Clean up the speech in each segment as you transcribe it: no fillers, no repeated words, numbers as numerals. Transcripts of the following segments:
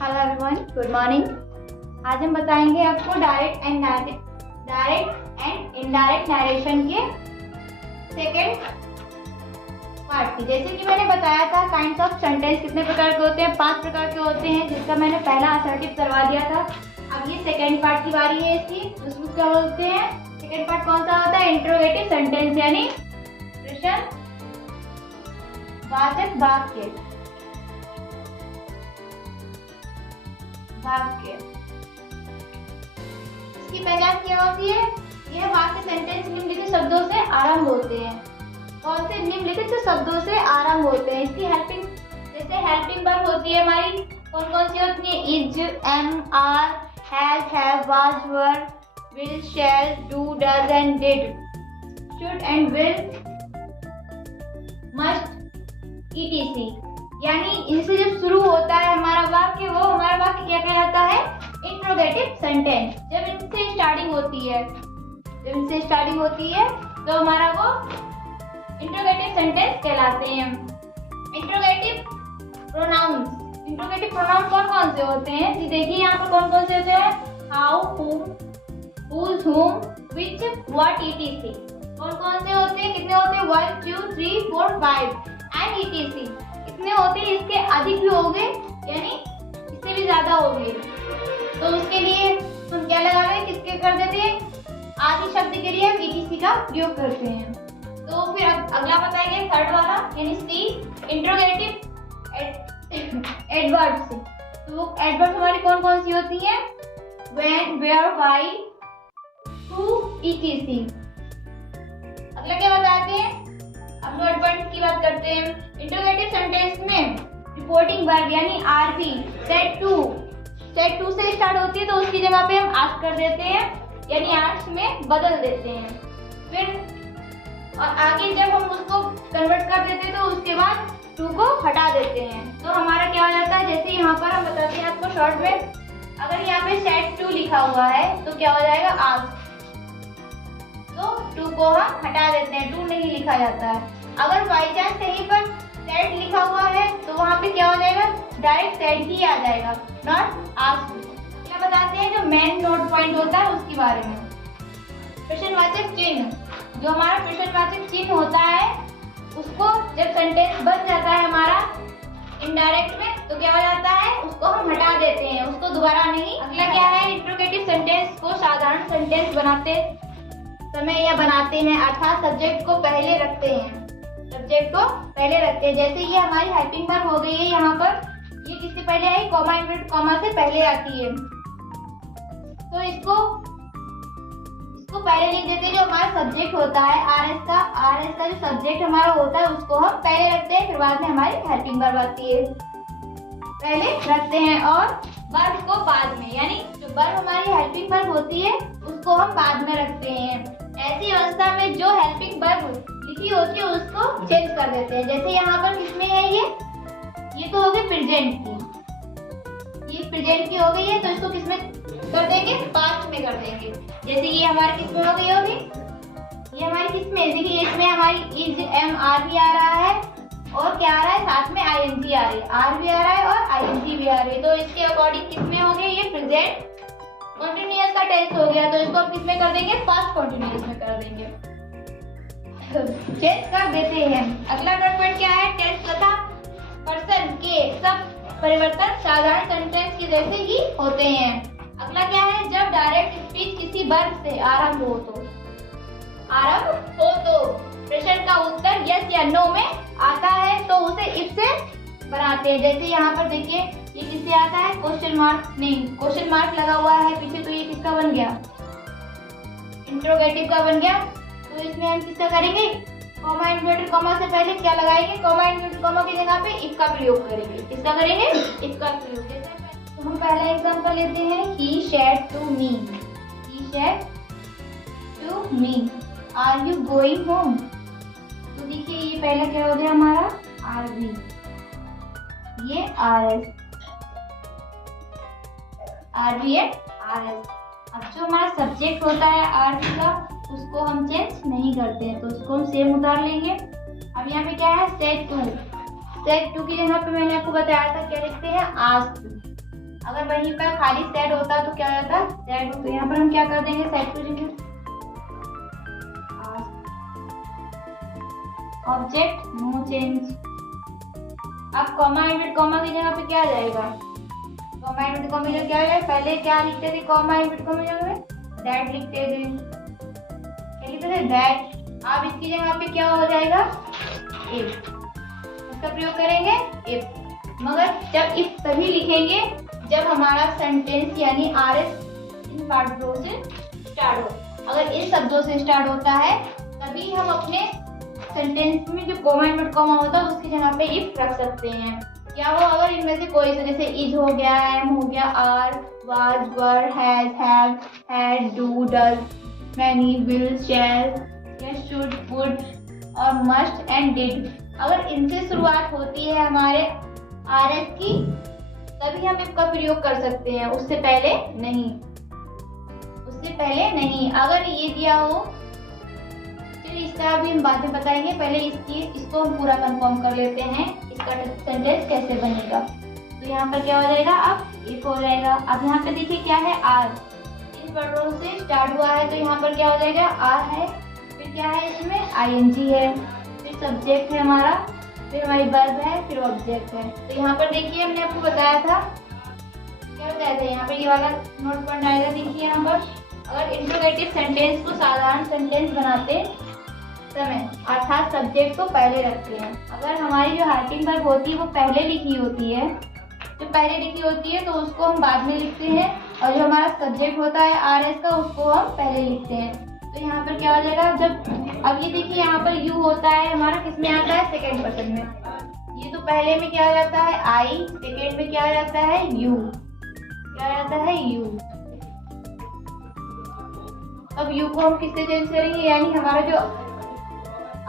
Hello everyone, good morning. आज हम बताएंगे आपको डायरेक्ट एंड इनडायरेक्ट नरेशन के सेकेंड पार्ट की। जैसे कि मैंने बताया था काइंड्स ऑफ सेंटेंस कितने प्रकार के होते हैं, 5 प्रकार के होते हैं, जिसका मैंने पहला असर्टिव करवा दिया था। अब ये सेकेंड पार्ट की बारी है इसकी। उसमें क्या बोलते हैं, सेकेंड पार्ट कौन सा होता है, इंट्रोगेटिव सेंटेंस यानी प्रश्नवाचक वाक्य। इसकी पहचान क्या होती है, यह वाक्य सेंटेंस निम्नलिखित शब्दों से आरंभ होते हैं। कौन से निम्नलिखित शब्दों से आरंभ होते हैं। इसकी हेल्पिंग, जैसे हेल्पिंग वर्ब होती है हमारी, कौन कौन सी होती है, is, am, are, have, was, were, will, shall, do, does and did, should and will, must, etc। यानी इनसे जब शुरू होता है हमारा वाक्य, वो हमारा वाक्य क्या कहलाता है, इंट्रोगेटिव सेंटेंस। जब इनसे स्टार्टिंग होती है तो हमारा वो इंट्रोगेटिव सेंटेंस कहलाते हैं। इंट्रोगेटिव प्रोनाउन कौन कौन से होते हैं, देखिए यहाँ पर कौन कौन से होते हैं, how, whom, whose, whom, which, what, etc। कौन कौन से होते हैं, कितने होते हैं, 1 2 3 4 5 एंड etc। कितने होते हैं, इसके अधिक भी होंगे यानी इससे भी ज्यादा होंगे, तो उसके लिए हम क्या लगावे, किसके कर देते हैं, आदि शब्द के लिए हम etc का प्रयोग करते हैं। तो फिर अगला बताएंगे थर्ड वाला यानी सी, इंट्रोगेटिव एडवर्ब्स। तो वो एडवर्ब्स हमारी कौन कौन सी होती हैं, when, where, why, to, etc। अगला क्या बताते हैं, अब एडवर्ब्स की बात करते हैं। इंट्रोगेटिव सेंटेंस में रिपोर्टिंग वर्ब यानी आरबी सेट टू से स्टार्ट होती है, तो उसकी जगह पे हम आस्क कर देते हैं यानी आस्क में बदल देते हैं। फिर और आगे जब हम उसको कन्वर्ट कर देते हैं तो उसके बाद टू को हटा देते हैं, तो हमारा क्या हो जाता है, जैसे यहाँ पर हम बताते हैं आपको शॉर्ट में, अगर यहाँ पे सेट टू लिखा हुआ है तो क्या हो जाएगा, आस्क, तो टू को हम हटा देते हैं, टू नहीं लिखा जाता है। अगर बाई चांस कहीं पर सेट लिखा हुआ है तो वहाँ पे क्या हो जाएगा, डायरेक्ट सेट ही आ जाएगा, नॉट आस्क। क्या बताते हैं, जो मेन नोट पॉइंट होता है उसके बारे में। प्रश्नवाचक चिन्ह, जो हमारा प्रश्नवाचक चिन्ह होता है उसको जब सेंटेंस बन जाता है हमारा इनडायरेक्ट में, तो क्या हो जाता है, उसको हम हटा देते हैं, उसको दोबारा नहीं। अगला क्या है, इंट्रोगेटिव सेंटेंस को साधारण सेंटेंस बनाते समय या बनाते हैं, अर्थात सब्जेक्ट को पहले रखते हैं। जैसे ये हमारी हेल्पिंग वर्ब हो गई है, यहाँ पर ये किससे पहले आई, कॉमा इन्वर्टेड कॉमा से पहले आती है, तो इसको पहले लिख देते हैं। जो हमारा सब्जेक्ट होता है आर एस का जो सब्जेक्ट हमारा होता है उसको हम पहले रखते हैं, फिर बाद में हमारी हेल्पिंग वर्ब आती है, पहले रखते हैं, और वर्ब को बाद में, यानी जो वर्ब हमारी हेल्पिंग वर्ब होती है उसको हम बाद में रखते हैं। ऐसी अवस्था में जो हेल्पिंग वर्ब लिखी होती है उसको चेंज कर देते हैं। जैसे यहाँ पर किसमें है, ये तो हो गई प्रेजेंट की, ये प्रेजेंट की हो गई है, तो इसको किसमें कर देंगे, पास्ट में कर देंगे। जैसे ये हमारी किसमें हो गई होगी, ये हमारी किसमें, देखिए इसमें हमारी इज, एम, आर भी आ रहा है और क्या आ रहा है, साथ में आईएनजी आ रही है, आर भी आ रहा है और आईएनजी भी आ रही है, तो इसके अकॉर्डिंग किसमें हो गया, ये प्रेजेंट कॉन्टिन्यूअस का टेंस हो गया, तो इसको हम किसमें कर देंगे, पास्ट कॉन्टिन्यूअस में कर देंगे, चेंज कर देते हैं। अगला पॉइंट क्या है, टेंस तथा पर्सन के सब परिवर्तन साधारण सेंटेंस के जैसे ही होते हैं। अगला क्या है, जब डायरेक्ट स्पीच किसी वर्ब से आरंभ हो तो प्रश्न का उत्तर यस या नो में आता है तो उसे इफ से बनाते हैं। जैसे यहाँ पर देखिए ये किससे आता है, क्वेश्चन मार्क लगा हुआ है पीछे, तो ये किसका बन गया, इंट्रोगेटिव का बन गया। तो इसमें हम किसका करेंगे, कॉमा इन्वर्टेड कॉमा से पहले क्या लगाएंगे, कॉमा इन्वर्टेड कॉमा की जगह पे इफ का प्रयोग करेंगे। किसका करेंगे, इफ का प्रयोग। तो हम पहला एग्जांपल लेते हैं, he said to me are you going home. तो देखिए ये पहला क्या हो गया हमारा, आर बी, ये R S, R B and R S. अब जो हमारा सब्जेक्ट होता है आर बी का, उसको हम चेंज नहीं करते हैं, तो उसको हम सेम उतार लेंगे। अब यहाँ पे क्या है, सेट टू की जगह पे मैंने आपको बताया था क्या लिखते हैं, आस्क। अगर वहीं पर खाली सेड होता तो क्या रहता, सेड। तो यहाँ पर हम क्या कर देंगे, सेड को देंगे ऑब्जेक्ट नो चेंज। अब कॉमा इनवर्ट कॉमा की जगह पे क्या आ जाएगा, कॉमा इनवर्ट कॉमा की जगह क्या है, पहले क्या लिखते थे कॉमा इनवर्ट कॉमा की जगह पे दैट लिखते थे, क्या लिखते थे दैट। अब इसकी जगह पे क्या हो जाएगा, इफ। इसका प्रयोग करेंगे इफ। मगर जब इफ तभी लिखेंगे जब हमारा सेंटेंस यानी आरएस इन वर्डों से स्टार्ट हो। अगर इन शब्दों से स्टार्ट होता है तभी हम अपने सेंटेंस में जो कॉमा इनवर्ट कॉमा होता है उसकी जगह पे इफ रख सकते हैं। क्या हो, अगर इनमें से कोई से, जैसे इज हो गया, एम हो गया, are, was, were, has, have, had, do, does, many, will, shall, yes, should, would और मस्ट एंड डिड, अगर इनसे शुरुआत होती है हमारे आरएस की तभी हम इसका प्रयोग कर सकते हैं, उससे पहले नहीं, उससे पहले नहीं। अगर ये दिया हो, चलिए इसका भी हम बाद में बताएंगे, पहले इसको हम पूरा कंफर्म कर लेते हैं इसका सेंटेंस कैसे बनेगा। तो यहाँ पर क्या हो जाएगा, अब इफ हो जाएगा। अब यहाँ पे देखिए क्या है, आर, इन वर्डों से स्टार्ट हुआ है तो यहाँ पर क्या हो जाएगा, आर है, फिर क्या है इसमें आईएनजी है, फिर सब्जेक्ट है हमारा, फिर हमारी वर्ब है, फिर ऑब्जेक्ट है। तो यहाँ पर देखिए हमने आपको बताया था, क्या बताया था, यहाँ पर ये वाला नोट पॉइंट आएगा। देखिए यहाँ पर अगर इंट्रोगेटिव सेंटेंस को साधारण सेंटेंस बनाते समय अर्थात सब्जेक्ट को पहले रखते हैं। अगर हमारी जो हेल्पिंग वर्ब होती है वो पहले लिखी होती है, जो पहले लिखी होती है तो उसको हम बाद में लिखते हैं, और जो हमारा सब्जेक्ट होता है आरएस का उसको हम पहले लिखते हैं। तो यहाँ पर क्या हो जाएगा, जब अब ये देखिए यहाँ पर यू होता है हमारा, किस में आता है, सेकेंड पर्सन में। ये तो पहले में क्या आ जाता है आई, सेकेंड में क्या आ जाता है यू, क्या आ जाता है यू। अब यू को हम किससे चेंज करेंगे, यानी हमारा जो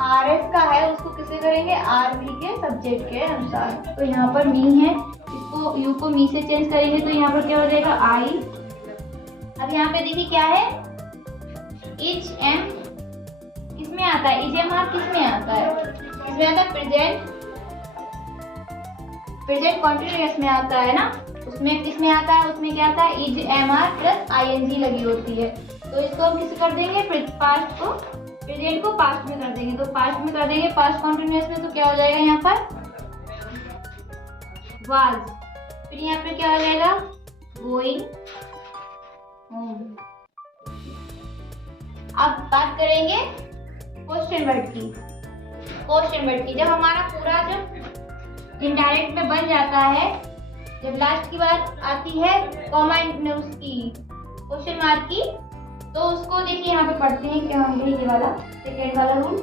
आरएस का है उसको किससे करेंगे, आरबी के सब्जेक्ट के अनुसार। तो यहाँ पर मी है, इसको यू को मी से चेंज करेंगे तो यहाँ पर क्या हो जाएगा आई। अब यहाँ पे देखिए क्या है, इच एम किसमें आता है, इज एम आर किसमें आता है, इसमें आता है प्रेजेंट कॉन्टिन्यूअस में आता है ना, उसमें किसमें आता है, उसमें क्या आता है, is am are plus ING लगी होती है। तो इसको हम किस कर देंगे, पास्ट को, प्रेजेंट को पास्ट में कर देंगे। तो पास्ट में कर देंगे पास्ट कॉन्टिन्यूअस में, तो क्या हो जाएगा यहाँ पर वाज, फिर यहाँ पे क्या हो जाएगा गोइंग होम। अब बात करेंगे क्वेश्चन वर्ड की। क्वेश्चन वर्ड की जब हमारा पूरा जब इनडायरेक्ट में बन जाता है, जब लास्ट की बात आती है कॉमा उसकी क्वेश्चन मार्क की, तो उसको देखिए यहाँ पे पढ़ते हैं क्या होंगे, ये वाला सेकेंड वाला रूल,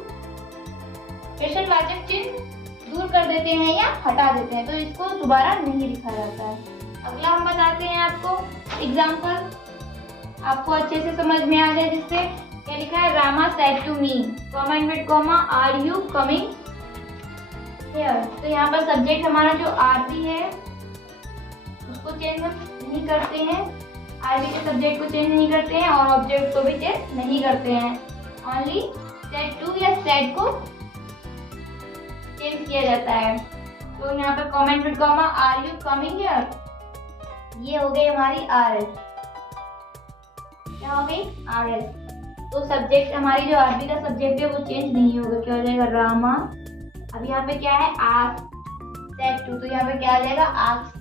प्रश्नवाचक चिन्ह दूर कर देते हैं या हटा देते हैं, तो इसको दोबारा नहीं लिखा जाता है। अगला हम बताते हैं आपको एग्जाम्पल, आपको अच्छे से समझ में आ जाए, जिससे क्या लिखा है, Rama said to me, comma inverted comma, are you coming here. तो यहाँ पर सब्जेक्ट हमारा जो आरती है उसको चेंज हम नहीं करते हैं, आरबी के सब्जेक्ट को चेंज नहीं करते हैं, और ऑब्जेक्ट को भी चेंज नहीं करते हैं, ओनली सेड टू या सेड को चेंज किया जाता है। तो यहाँ पर comma inverted comma, are you coming here, ये हो गई हमारी आर एस, क्या हो गई आर एस। तो सब्जेक्ट हमारी जो आरबी का सब्जेक्ट है वो चेंज नहीं होगा, क्या हो जाएगा रामा। अब यहाँ पे क्या है आस्क सेड टू, तो यहाँ पे क्या आ जाएगा आस्क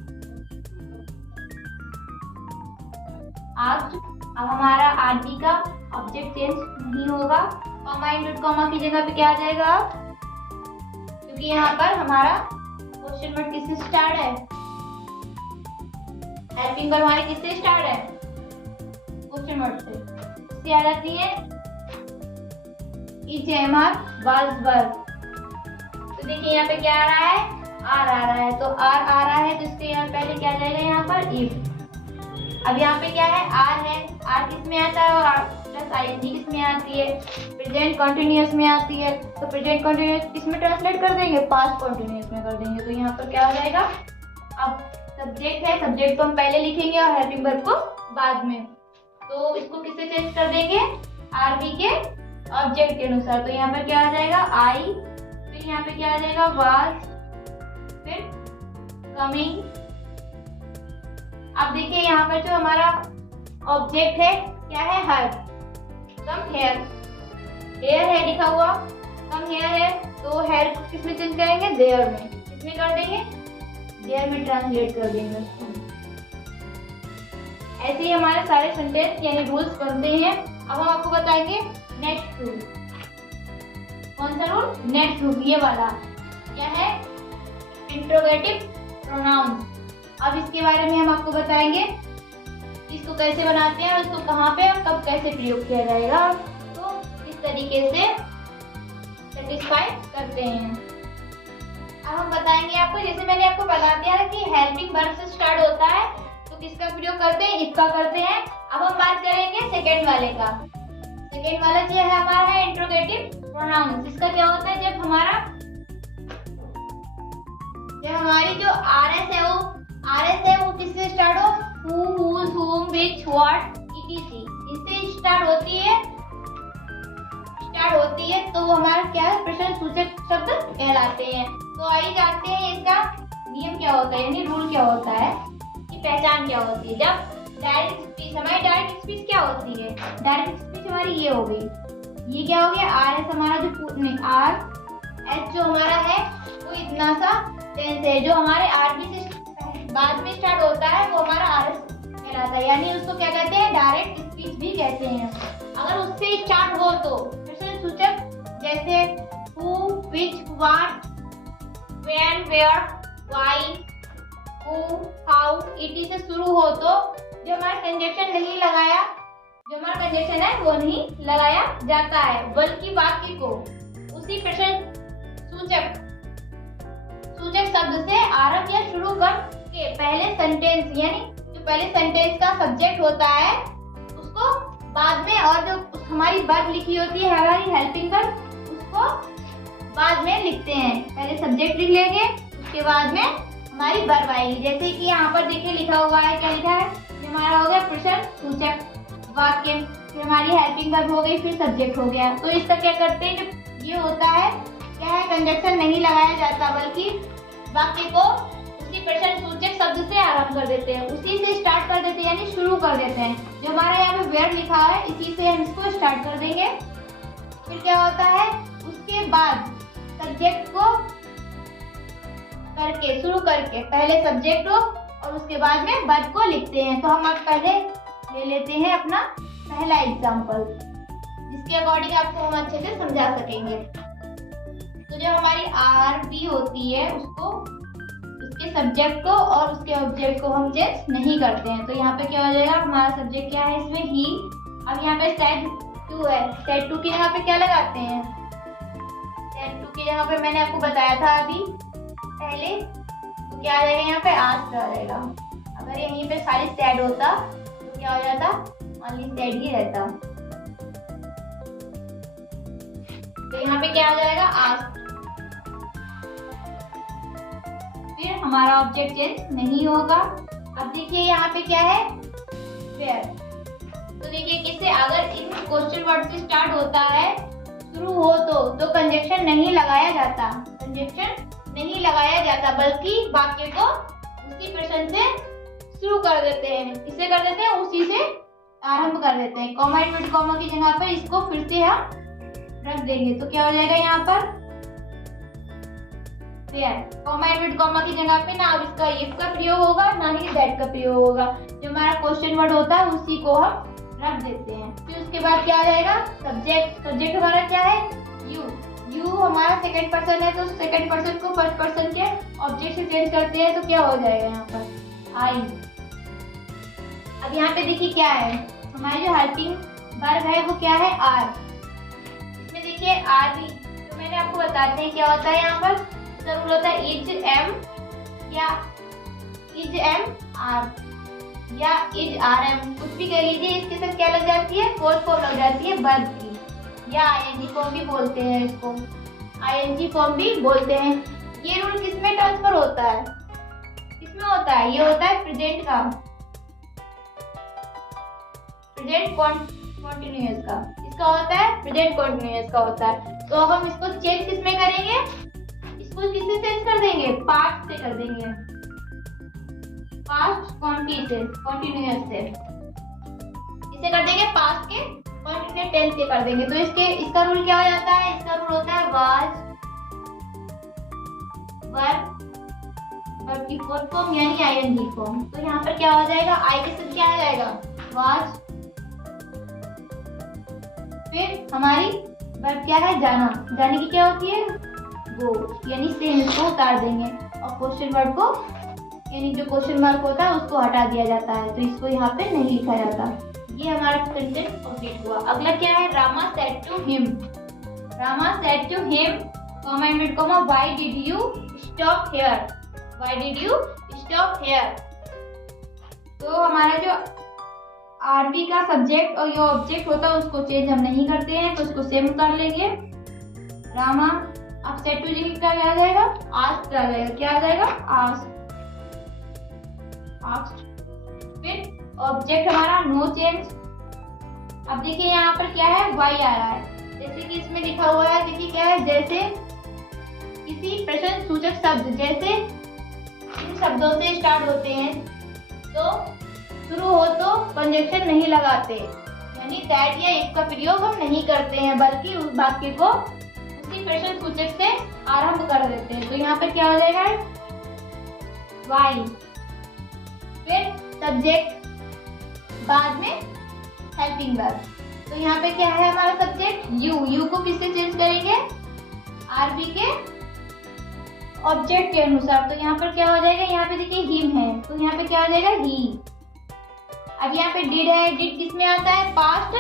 आस्क्ड। अब हमारा आरबी का ऑब्जेक्ट चेंज नहीं होगा, कॉमा इनवर्ट कॉमा की जगह पे क्या आ जाएगा, क्योंकि यहाँ पर हमारा क्वेश्चन वर्ड किससे स्टार्ट है, हेल्पिंग वर्ब हमारे किससे स्टार्ट है, क्वेश्चन वर्ड से। इससे आ जाती है is am are was were. तो देखिए यहाँ पे क्या आ रहा है, आर आ रहा है, तो आर आ रहा है तो इसके यहाँ पहले क्या जाएगा यहाँ पर इफ। अब यहाँ पे क्या है आर है, आर किस में आता है और आर प्लस आईएनजी किस में आती है, प्रेजेंट कॉन्टिन्यूअस में आती है। तो प्रेजेंट कॉन्टिन्यूअस किस में ट्रांसलेट कर देंगे, पास्ट कॉन्टिन्यूअस में कर देंगे। तो यहाँ पर क्या हो जाएगा, अब सब्जेक्ट है, सब्जेक्ट को हम पहले लिखेंगे और हेल्पिंग वर्ब को बाद में। तो इसको किससे चेंज कर देंगे, आरबी के ऑब्जेक्ट के अनुसार। तो यहाँ पर क्या आ जाएगा आई, फिर यहाँ पे क्या आ जाएगा वाज, फिर कमिंग अब देखिए यहाँ पर जो हमारा ऑब्जेक्ट है क्या है, हर। कम हेयर, हेयर है लिखा हुआ, कम हेयर है, तो हेयर को किस में चेंज करेंगे, देयर में। किसमें कर देंगे, देयर में ट्रांसलेट कर देंगे उसको। ऐसे ही हमारे सारे सेंटेंस यानी रूल्स बनते हैं। अब हम आपको बताएंगे नेक्स्ट रूल। कौन सा रूल, नेक्स्ट रूल, ये वाला क्या है, इंट्रोगेटिव प्रोनाउंस। अब इसके बारे में हम आपको बताएंगे, इसको कैसे बनाते हैं, उसको कहाँ पे और कब कैसे प्रयोग किया जाएगा, तो इस तरीके से सेटिस्फाई करते हैं। अब हम बताएंगे आपको, जैसे मैंने आपको बता दिया है कि हेल्पिंग वर्ब से स्टार्ट होता है तो किसका प्रयोग करते हैं, इफ का करते हैं। अब हम बात करेंगे सेकेंड वाले का। सेकेंड वाला जो है हमारा है इंट्रोगेटिव प्रोनाउंस। इसका क्या होता है, जब हमारी जो आरएस है वो किससे स्टार्ट हो, हु, हुज, हुम, व्हिच, व्हाट, ईटीसी, इससे स्टार्ट होती है तो हमारा क्या है, प्रश्नसूचक शब्द कहलाते हैं। तो आइए जानते हैं इसका नियम क्या होता है, यानी रूल क्या होता है, कि पहचान क्या होती है। जब डायरेक्ट स्पीच, हमारी डायरेक्ट स्पीच क्या होती है, डायरेक्ट स्पीच हमारी ये हो गई, ये क्या हो गया, आर एस हमारा जो आर एस जो हमारा है वो इतना सा टेंस है, जो हमारे आरबी से बाद में स्टार्ट होता है वो हमारा आर एस कहलाता है, यानी उसको क्या कहते हैं, डायरेक्ट स्पीच भी कहते हैं। अगर उससे स्टार्ट हो तो प्रश्नसूचक जैसे who, which, what, when, where, why, who, how, इट से शुरू हो तो जो हमारा कंजक्शन नहीं लगाया, जो हमारा कंजक्शन है वो नहीं लगाया जाता है, बल्कि वाक्य को उसी प्रश्नसूचक शब्द से आरंभ या शुरू करके पहले सेंटेंस, यानी जो पहले सेंटेंस का सब्जेक्ट होता है उसको बाद में, और जो हमारी वर्ब लिखी होती है हमारी हेल्पिंग वर्ब, उसको बाद में लिखते हैं। पहले सब्जेक्ट लिख लेंगे, उसके बाद में हमारी वर्ब आएगी। जैसे कि यहाँ पर देखिए लिखा हुआ है, क्या लिखा है, हमारा हो गया प्रश्नसूचक वाक्य, फिर हमारी हेल्पिंग वर्ब हो गई, फिर सब्जेक्ट हो गया। तो इसका क्या करते हैं, जब ये होता है क्या है, कंजक्शन नहीं लगाया जाता, बल्कि वाक्य को उसी प्रश्नसूचक शब्द से आरंभ कर देते हैं, उसी से स्टार्ट कर देते हैं, यानी शुरू कर देते हैं। जो हमारे यहाँ पे वेयर लिखा है इसी से हम इसको स्टार्ट कर देंगे। फिर क्या होता है, उसके बाद सब्जेक्ट को करके शुरू करके पहले सब्जेक्ट को और उसके बाद में वर्ब को लिखते हैं। तो हम अब पहले ले लेते हैं अपना पहला एग्जाम्पल, जिसके अकॉर्डिंग आपको हम अच्छे से समझा सकेंगे। तो जो हमारी आर बी होती है उसको, उसके सब्जेक्ट को और उसके ऑब्जेक्ट को हम चेंज नहीं करते हैं। तो यहाँ पे क्या हो जाएगा, हमारा सब्जेक्ट क्या है इसमें, ही। अब यहाँ पे सेड टू है, सेड टू की जगह पे क्या लगाते हैं, सेड टू की जगह पे मैंने आपको बताया था अभी पहले, तो क्या आ जाएगा यहाँ पे, आस्क्ड आ जाएगा। अगर यहीं पे खाली सेड होता तो क्या हो जाता, ओनली सेड ही रहता। तो यहाँ पे क्या आ जाएगा, आस्क्ड। फिर हमारा ऑब्जेक्ट चेंज नहीं होगा। अब देखिए यहाँ पे क्या है, वेयर। तो देखिए किससे, अगर इन क्वेश्चन वर्ड से स्टार्ट होता है, शुरू हो तो कंजक्शन नहीं लगाया जाता, कंजक्शन नहीं लगाया जाता, बल्कि वाक्य को उसी प्रश्न से शुरू कर देते हैं, किससे कर देते हैं, उसी से आरंभ कर देते हैं। कॉमा इनवर्टेड कॉमा की जगह पर इसको फिर से हम रख देंगे, तो क्या हो जाएगा यहाँ पर, कॉमा इनवर्टेड कॉमा की जगह पे ना अब इसका इफ का प्रयोग होगा, ना ही दैट का प्रयोग होगा। जो हमारा क्वेश्चन वर्ड होता है उसी को हम रख देते हैं। फिर उसके बाद क्या आ जाएगा, सब्जेक्ट। सब्जेक्ट हमारा क्या है, यू। यू हमारा सेकंड पर्सन है, तो सेकंड पर्सन को फर्स्ट पर्सन के ऑब्जेक्ट से चेंज करते हैं, तो क्या हो जाएगा यहाँ पर, आई। अब यहाँ पे देखिए क्या है, हमारी जो हेल्पिंग वर्ब है वो क्या है, आर। इसमें देखिए आर भी, तो मैंने आपको बताते हैं क्या होता है यहाँ पर, रूल होता है इज एम या इज एम आर या इज आर एम, कुछ भी कह लीजिए, इसके साथ क्या लग जाती है, फोर्थ फॉर्म लग जाती है वर्ब की, या आईएनजी फॉर्म भी बोलते हैं इसको, आईएनजी फॉर्म भी बोलते हैं। ये रूल किसमें ट्रांसफर होता है, किसमें होता है, ये होता है प्रेजेंट का, प्रेजेंट कॉन्टिन्यूअस का, इसका होता है प्रेजेंट कॉन्टिन्यूअस का होता है। तो अब हम इसको चेंज किसमें करेंगे, इसको किससे चेंज कर देंगे, पार्ट से कर देंगे। पास्ट कॉन्टिन्यूअस से, इसे कर देंगे पास्ट के कॉन्टिन्यूअस टेंस से कर देंगे। तो इसका रूल क्या हो जाता है? इसका रूल होता है वाज वर्ब की फोर्थ फॉर्म यानी आईएनजी फॉर्म। तो यहाँ पर क्या हो जाएगा? आई के साथ क्या आ जाएगा? वाज, फिर हमारी वर्ब क्या है? जाना। जाने की क्या होती है? गो, यानी सेम, इसको उतार देंगे और क्वेश्चन वर्ड को यानी जो क्वेश्चन मार्क होता है उसको हटा दिया जाता है, तो इसको यहाँ पे नहीं लिखा जाता। ये हमारा सेंटेंस कंप्लीट हुआ। अगला क्या है? Rama said to him, Rama said to him, comma and comma, why did you stop here, why did you stop here. तो हमारा जो आरबी का सब्जेक्ट और जो ऑब्जेक्ट होता है उसको चेंज हम नहीं करते हैं, तो उसको सेम कर लेंगे। रामा, अब सेड टू जी क्या आ जाएगा? आस्क्ड आ जाएगा। क्या आ जाएगा? आस्क्ड। फिर ऑब्जेक्ट हमारा नो चेंज। अब देखिए यहाँ पर क्या है? वाई आ रहा है, जैसे कि इसमें लिखा हुआ है। देखिए क्या है? जैसे किसी प्रश्न सूचक शब्द जैसे इन शब्दों से स्टार्ट होते हैं तो शुरू हो तो कंजक्शन नहीं लगाते, यानी दैट या इफ का प्रयोग हम नहीं करते हैं, बल्कि उस वाक्य को उसी प्रश्न सूचक से आरंभ कर देते हैं। तो यहाँ पर क्या हो जाएगा? वाई, फिर सब्जेक्ट, बाद में हेल्पिंग वर्ब। तो यहाँ पे क्या है हमारा सब्जेक्ट? यू। यू को किससे चेंज करेंगे? आरबी के ऑब्जेक्ट के अनुसार। तो यहाँ पर क्या हो जाएगा? यहाँ पे देखिए हिम है, तो यहाँ पे क्या हो जाएगा? ही। अब यहाँ पे डिड है, डिड किस में आता है? पास्ट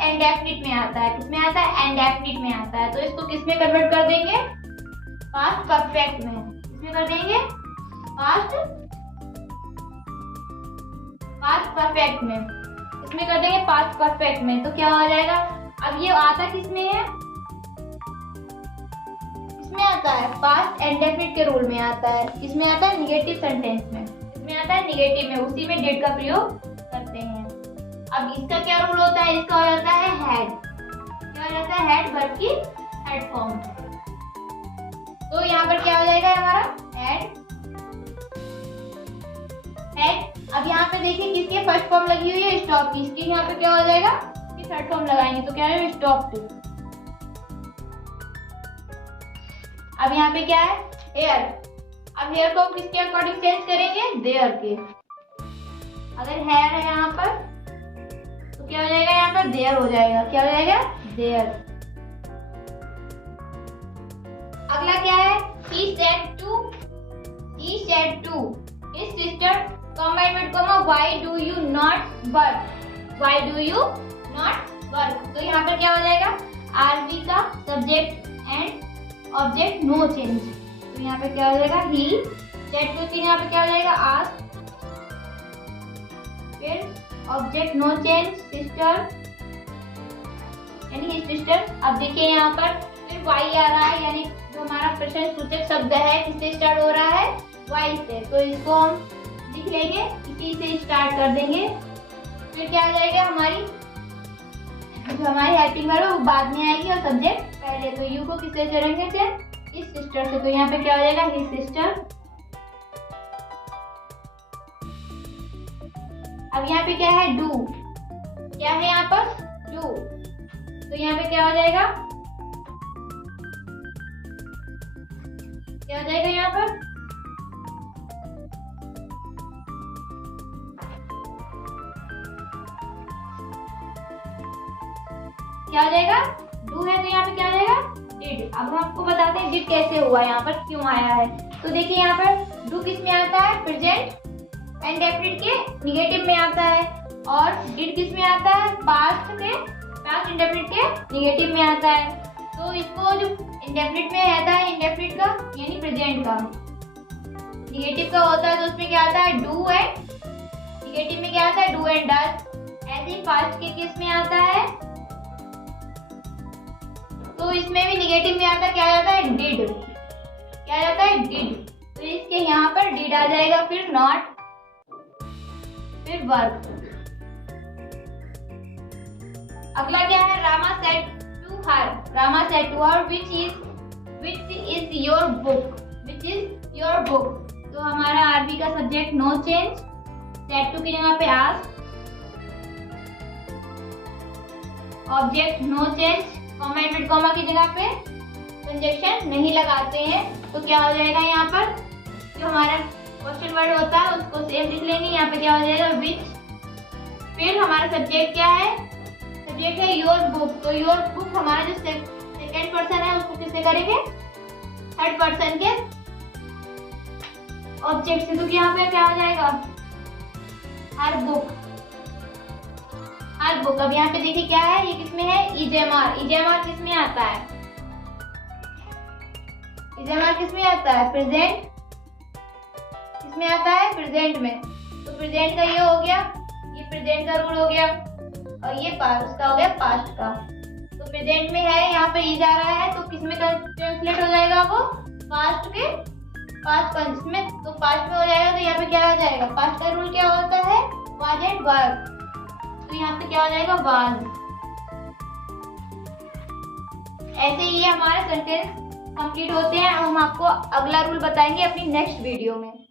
इंडेफिनिट में आता है। किसमें आता है? इंडेफिनिट में आता है। तो इसको किस में कन्वर्ट कर देंगे? पास्ट परफेक्ट में। इसमें कर देंगे पास्ट परफेक्ट में, इसमें कर देंगे पास्ट परफेक्ट में। तो क्या हो जाएगा? अब ये आता किसमें है? इसमें आता है पास्ट इंडेफिनिट के रूल में आता है। इसमें आता है निगेटिव सेंटेंस में, इसमें आता है निगेटिव में, उसी में डिड का प्रयोग करते हैं। अब इसका क्या रूल होता है? इसका हो जाता है हेड। क्या हो जाता है? हेड, वर्ब की हेड फॉर्म। तो यहाँ पर क्या हो जाएगा हमारा? Head, head. अब यहाँ पे देखिए किसकी फर्स्ट फॉर्म लगी हुई है? स्टॉप की। इसकी यहाँ पे क्या हो जाएगा? कि थर्ड फॉर्म लगाएंगे, तो क्या है? Stop to. अब यहाँ पे क्या है? हेयर। अब हेयर को किसके अकॉर्डिंग चेंज करेंगे? देयर के। अगर हेयर है यहाँ पर तो क्या हो जाएगा? यहाँ पर देयर हो जाएगा। क्या हो जाएगा? देयर। अगला क्या है? He said to his sister, comma, why do you not work? Why do you not work? तो यहाँ पर क्या हो जाएगा? आरबी का subject and object no change. तो यहाँ पे क्या हो जाएगा? he said to की यहाँ पे क्या हो जाएगा? ask, फिर ऑब्जेक्ट नो चेंज, सिस्टर यानी his sister। अब देखिए यहाँ पर फिर वाई आ रहा है, यानी जो हमारा प्रश्न सूचक शब्द है किससे स्टार्ट हो रहा है? वाई से। तो इसको हम लिख लेंगे, इसी से स्टार्ट कर देंगे। फिर क्या आ जाएगा? हमारी जो हमारी हेल्पिंग वर्ब है वो बाद में आएगी और सब्जेक्ट पहले। तो यू को किससे जोड़ेंगे? से इस सिस्टर से। तो यहाँ पे क्या हो जाएगा? His sister. अब यहाँ पे क्या है? डू। क्या है यहाँ पर? डू। तो यहाँ पे क्या हो जाएगा? क्या हो जाएगा यहाँ पर? क्या हो जाएगा? डू है तो यहाँ पे क्या हो जाएगा? डिड। अब हम आपको बताते हैं डिड कैसे हुआ, यहाँ पर क्यों आया है। तो देखिए यहाँ पर डू किस में आता है? प्रेजेंट इंडेफिनिट के निगेटिव में आता है, और डिड किस में आता है? पास्ट इंडेफिनिट के निगेटिव में आता है। तो इसको जो इंडेफिनिट में आता है, इंडेफिनिट का यानी प्रेजेंट का, निगेटिव का होता है तो उसमें क्या आता है? डू एंड, निगेटिव में क्या आता है? Do and does. ऐसे ही पास्ट के केस में आता है तो इसमें भी निगेटिव में आता है, क्या आता है? डिड। क्या आता है? डिड। तो इसके यहाँ पर डिड आ जाएगा, फिर नॉट, फिर वर्ब। अगला क्या है? Rama said to her, Rama said to her, which is your book, which is your book. तो हमारा आरबी का subject no change, that to की जगह पे ask, object no change, comma inverted comma की जगह पे कंजक्शन नहीं लगाते हैं। तो क्या हो जाएगा, यहाँ पर जो हमारा क्वेश्चन वर्ड होता है उसको सेम लिख लेंगे। यहाँ पे क्या हो जाएगा, विच। फिर हमारा सब्जेक्ट क्या है, सब्जेक्ट है योर बुक। तो योर बुक हमारा जो सेकेंड पर्सन है उसको किससे करेंगे, थर्ड पर्सन के ऑब्जेक्ट से। तो यहाँ पे क्या हो जाएगा, हर बुक, हर बुक। अब यहाँ पे देखिए क्या है, ये किसमें है, इजेमआर। इजेमआर किसमें आता है, इजेमआर किसमें आता है, प्रेजेंट, किसमें आता है, प्रेजेंट में। तो प्रेजेंट का ये हो गया, ये प्रेजेंट का रूल हो गया, और ये पास्ट, उसका हो गया पास्ट का। तो प्रेजेंट में है, यहाँ पे ई जा रहा है, तो किसमें ट्रांसलेट हो जाएगा वो, पास्ट के, पास्ट पंच में। तो पास्ट में हो जाएगा, तो यहाँ पे क्या हो जाएगा, पास्ट का रूल क्या होता है, वाज एंड वर। तो यहाँ पे क्या हो जाएगा, वाज। ऐसे ही हमारे सेंटेंस कंप्लीट होते हैं। हम आपको अगला रूल बताएंगे अपनी नेक्स्ट वीडियो में।